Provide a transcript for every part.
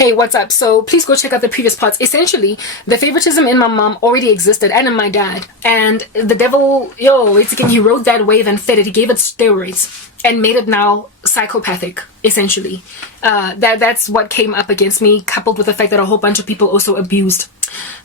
Hey, what's up? So please go check out the previous parts. Essentially, the favoritism in my mom already existed and in my dad. And the devil, it's again, he rode that wave and fed it. He gave it steroids and made it now psychopathic, essentially. That's what came up against me, coupled with the fact that a whole bunch of people also abused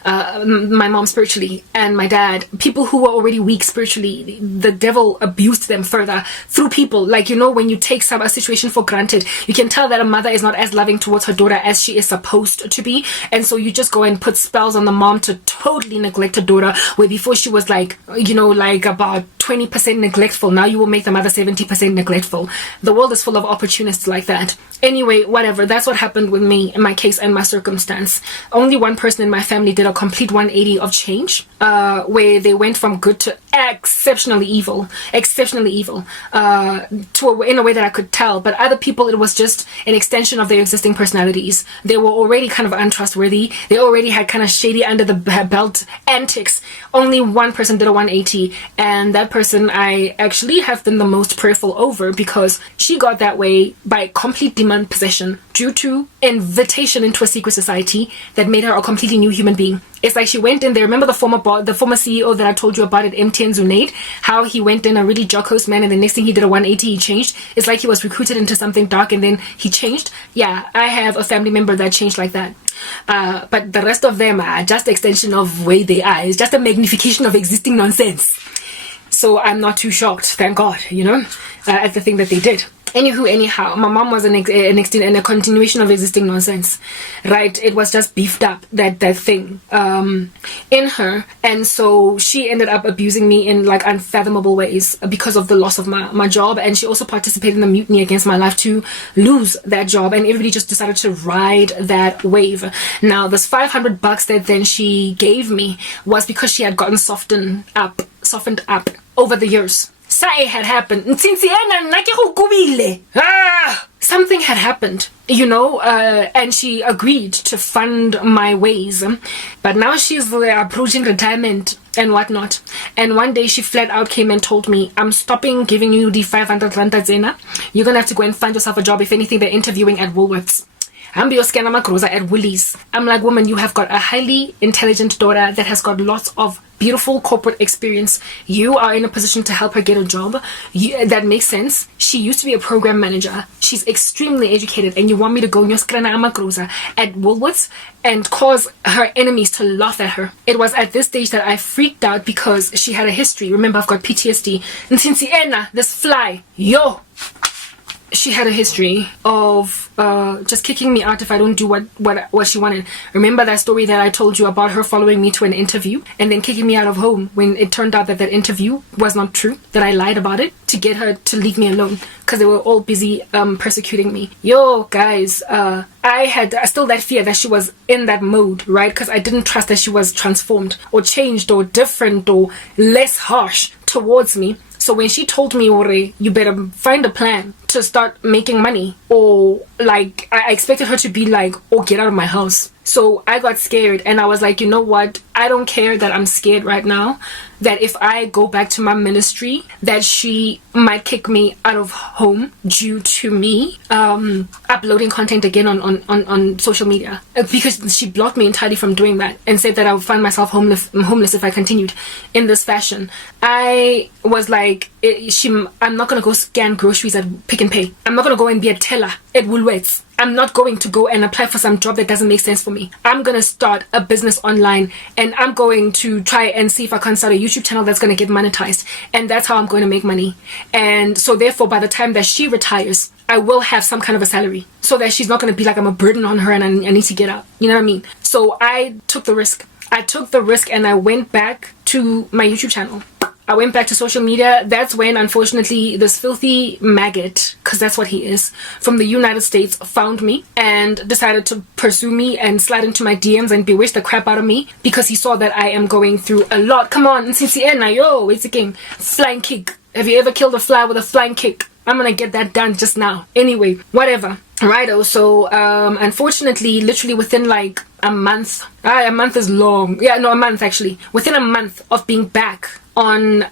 my mom spiritually, and my dad, people who were already weak spiritually. The devil abused them further through people. Like, when you take a situation for granted, you can tell that a mother is not as loving towards her daughter as she is supposed to be, and so you just go and put spells on the mom to totally neglect her daughter, where before she was like about 20% neglectful, now you will make the mother 70% neglectful. The world is full of opportunists like that. Anyway, whatever, that's what happened with me in my case and my circumstance. Only one person in my family did a complete 180 of change, where they went from good to exceptionally evil, in a way that I could tell. But other people, it was just an extension of their existing personalities. They were already kind of untrustworthy. They already had kind of shady under the belt antics. Only one person did a 180, and that person I actually have been the most prayerful over, because she got that way by complete demon possession due to invitation into a secret society that made her a completely new human being. It's like she went in there. Remember the former CEO that I told you about at MTN Zunaid? How he went in a really jocose man, and the next thing he did a 180, he changed. It's like he was recruited into something dark and then he changed. Yeah, I have a family member that changed like that. But the rest of them are just extension of where they are. It's just a magnification of existing nonsense. So I'm not too shocked, thank God, at the thing that they did. Anyhow, my mom was a continuation of existing nonsense, right? It was just beefed up, that thing in her, and so she ended up abusing me in like unfathomable ways because of the loss of my job. And she also participated in the mutiny against my life to lose that job, and everybody just decided to ride that wave. Now this $500 that then she gave me was because she had gotten softened up over the years. Had happened. Something had happened, and she agreed to fund my ways. But now she's approaching retirement and whatnot. And one day she flat out came and told me, I'm stopping giving you the 500 rand zena. You're gonna have to go and find yourself a job. If anything, they're interviewing at Woolworths. I'm at Woolies. I'm like, woman, you have got a highly intelligent daughter that has got lots of beautiful corporate experience. You are in a position to help her get a job. That makes sense. She used to be a program manager. She's extremely educated, and you want me to go at Woolworths and cause her enemies to laugh at her. It was at this stage that I freaked out because she had a history. Remember, I've got PTSD. This fly, she had a history of just kicking me out if I don't do what she wanted. Remember that story that I told you about her following me to an interview and then kicking me out of home when it turned out that interview was not true, that I lied about it to get her to leave me alone because they were all busy persecuting me. Guys, I had still that fear that she was in that mode, right? Because I didn't trust that she was transformed or changed or different or less harsh towards me. So when she told me, Ore, you better find a plan to start making money, or like, I expected her to be like, oh, get out of my house. So I got scared, and I was like, you know what? I don't care that I'm scared right now, that if I go back to my ministry, that she might kick me out of home due to me uploading content again on social media, because she blocked me entirely from doing that and said that I would find myself homeless if I continued in this fashion. I was like, I'm not going to go scan groceries at Pick and Pay. I'm not going to go and be a teller at Woolworths. I'm not going to go and apply for some job that doesn't make sense for me. I'm going to start a business online, and I'm going to try and see if I can start a YouTube channel that's going to get monetized. And that's how I'm going to make money. And so therefore, by the time that she retires, I will have some kind of a salary so that she's not going to be like I'm a burden on her and I need to get out. You know what I mean? So I took the risk. And I went back to my YouTube channel. I went back to social media. That's when, unfortunately, this filthy maggot, because that's what he is, from the United States found me and decided to pursue me and slide into my DMs and bewitch the crap out of me because he saw that I am going through a lot. Come on, it's a game. Flying kick. Have you ever killed a fly with a flying kick? I'm gonna get that done just now. Anyway, whatever. Righto, so unfortunately, literally within like a month, a month is long. Yeah, no, a month actually. Within a month of being back on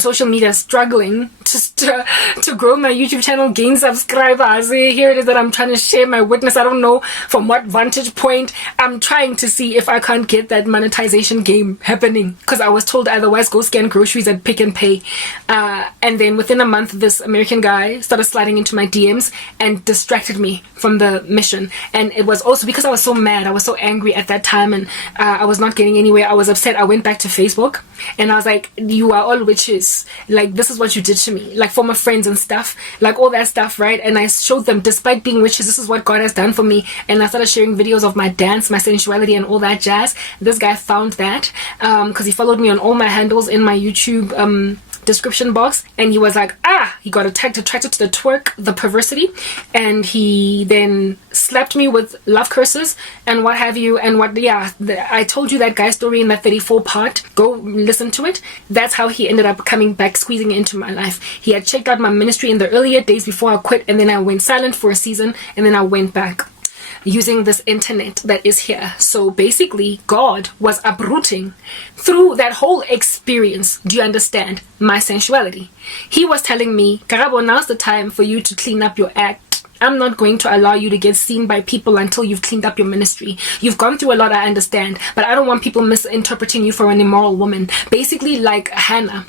social media, struggling just to grow my YouTube channel, gain subscribers. Here it is that I'm trying to share my witness. I don't know from what vantage point. I'm trying to see if I can't get that monetization game happening, because I was told otherwise go scan groceries at Pick and Pay. And then within a month, this American guy started sliding into my DMs and distracted me from the mission. And it was also because I was so mad, I was so angry at that time, and I was not getting anywhere. I was upset. I went back to Facebook and I was like, you are all witches. Like, this is what you did to me. Like, former friends and stuff, like all that stuff, right? And I showed them, despite being witches, this is what God has done for me. And I started sharing videos of my dance, my sensuality, and all that jazz. This guy found that because he followed me on all my handles in my YouTube description box, and he was like, he got attracted to the twerk, the perversity, and he then slapped me with love curses and what have you. And I told you that guy's story in that 34 part. Go listen to it. That's how he ended up coming back, squeezing into my life. He had checked out my ministry in the earlier days before I quit, and then I went silent for a season, and then I went back using this internet that is here. So basically, God was uprooting through that whole experience. Do you understand? My sensuality. He was telling me, Karabo, now's the time for you to clean up your act. I'm not going to allow you to get seen by people until you've cleaned up your ministry. You've gone through a lot, I understand, but I don't want people misinterpreting you for an immoral woman. Basically, like Hannah,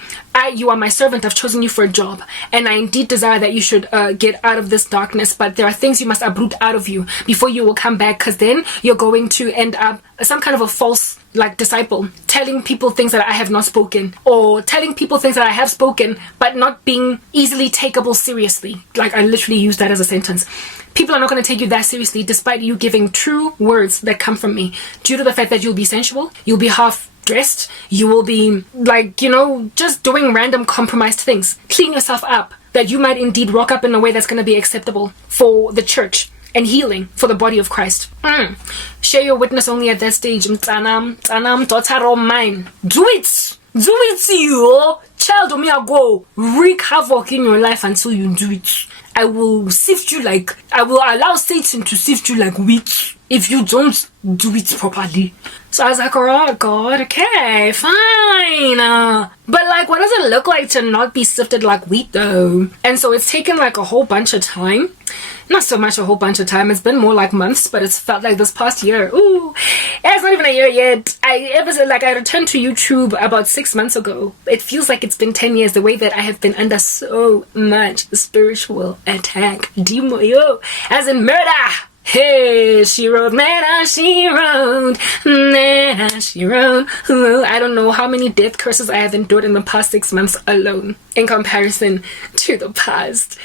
you are my servant. I've chosen you for a job, and I indeed desire that you should get out of this darkness, but there are things you must uproot out of you before you will come back, because then you're going to end up some kind of a false disciple, telling people things that I have not spoken, or telling people things that I have spoken but not being easily takeable seriously. Like, I literally use that as a sentence. People are not going to take you that seriously despite you giving true words that come from me, due to the fact that you'll be sensual, you'll be half dressed, you will be just doing random compromised things. Clean yourself up, that you might indeed rock up in a way that's going to be acceptable for the church and healing for the body of Christ. Share your witness only at that stage. Mtsanam, daughter of mine. Do it, you child of me. I go wreak havoc in your life until you do it. I will sift you I will allow Satan to sift you like wheat if you don't do it properly. So I was like, oh God, okay, fine. But what does it look like to not be sifted like wheat though? And so it's taken a whole bunch of time. Not so much a whole bunch of time. It's been more like months, but it's felt like this past year. Ooh, it's not even a year yet. I returned to YouTube about 6 months ago. It feels like it's been 10 years, the way that I have been under so much spiritual attack. As in murder. Hey, she wrote, man, she wrote, man, she wrote. I don't know how many death curses I have endured in the past 6 months alone in comparison to the past.